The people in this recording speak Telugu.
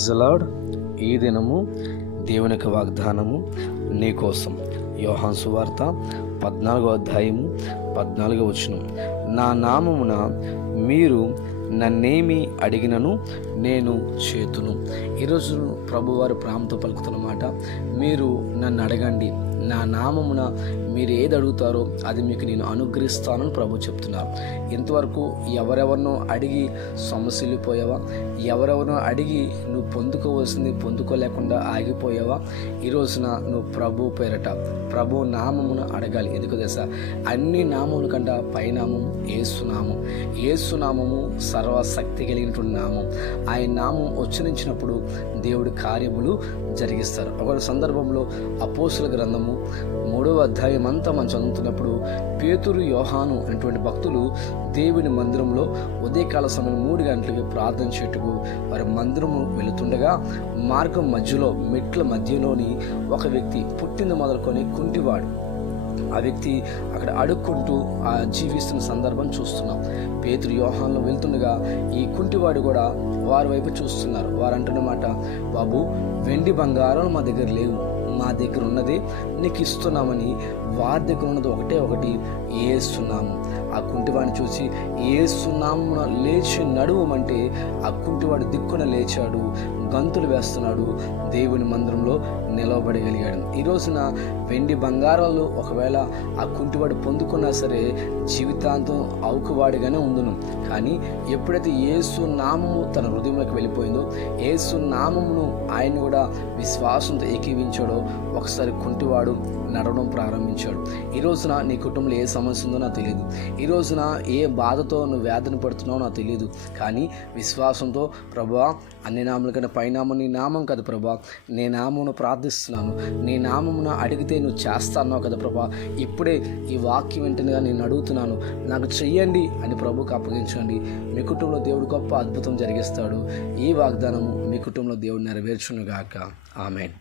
Praise the lord. ఈ దినము దేవుని యొక్క వాగ్దానము నీ కోసం. యోహాను సువార్త 14వ అధ్యాయము 14వ వచనం. నా నామమున మీరు నన్నేమి అడిగినను నేను చేతును. ఈరోజు ప్రభువారు ప్రేమతో పలుకుతున్న మాట, మీరు నన్ను అడగండి, నా నామమున మీరు ఏది అడుగుతారో అది మీకు నేను అనుగ్రహిస్తానని ప్రభు చెప్తున్నారు. ఇంతవరకు ఎవరెవరినో అడిగి సొమ్మసిల్లిపోయావా? ఎవరెవరినో అడిగి నువ్వు పొందుకోవాల్సింది పొందుకోలేకుండా ఆగిపోయావా? ఈ రోజున నువ్వు ప్రభు పేరట ప్రభు నామమును అడగాలి. ఎందుకు తెలుసా? అన్ని నామముల కంటే పైనామం యేసునామం. యేసునామము సర్వశక్తి కలిగినటువంటి నామం. ఆయన నామం ఉచ్చరించినప్పుడు దేవుడి కార్యములు జరిగిస్తారు. ఒక సందర్భంలో అపోస్తుల గ్రంథము 3వ అధ్యాయం అంతా మనం చదువుతున్నప్పుడు పేతురు, యోహాను అనేటువంటి భక్తులు దేవుని మందిరంలో ఉదయకాల సమయం 3 గంటలకి ప్రార్థన చేయుటకు వారి మందిరము వెళుతుండగా మార్గం మధ్యలో మెట్ల మధ్యలోని ఒక వ్యక్తి పుట్టింది మొదలుకొని కుంటివాడు. ఆ వ్యక్తి అక్కడ అడుక్కుంటూ జీవిస్తున్న సందర్భం చూస్తున్నాం. పేతురు, యోహానులో వెళ్తుండగా ఈ కుంటివాడు కూడా వారి వైపు చూస్తున్నారు. వారు అంటున్నమాట, బాబు, వెండి బంగారం మా దగ్గర లేవు, మా దగ్గర ఉన్నది నీకు ఇస్తున్నామని వారి దగ్గర ఉన్నది ఒకటి యేసునామం. ఆ కుంటివాడిని చూసి యేసునామమున లేచి నడువమంటే ఆ కుంటివాడు దిక్కున లేచాడు, గంతులు వేస్తున్నాడు, దేవుని మందిరంలో నిలవబడగలిగాడు. ఈ రోజున వెండి బంగారాలు ఒకవేళ ఆ కుంటివాడు పొందుకున్నా సరే జీవితాంతం అవుకువాడిగానే ఉండును. కానీ ఎప్పుడైతే యేసు నామము తన హృదయంలోకి వెళ్ళిపోయిందో, యేసు నామమును ఆయన కూడా విశ్వాసంతో ఏకీవించాడో ఒకసారి కుంటివాడు నడవడం ప్రారంభించాడు. ఈ రోజున నీ కుటుంబంలో ఏ సమస్య ఉందో నాకు తెలియదు, ఈ రోజున ఏ బాధతో నువ్వు వేదన పడుతున్నావో నాకు తెలియదు. కానీ విశ్వాసంతో, ప్రభువా, అన్ని నామల కన్నా పైనామం నీ నామం కదా ప్రభా, నీ నామమును ప్రార్థిస్తున్నాను, నీ నామమును అడిగితే నువ్వు చేస్తా అన్నావు కదా ప్రభా, ఇప్పుడే ఈ వాక్యం వెంటనే నేను అడుగుతున్నాను, నాకు చెయ్యండి అని ప్రభువుకు అప్పగించండి. మీ కుటుంబంలో దేవుడు గొప్ప అద్భుతం జరిగిస్తాడు. ఈ వాగ్దానము మీ కుటుంబంలో దేవుడు నెరవేర్చునుగాక. ఆమేన్.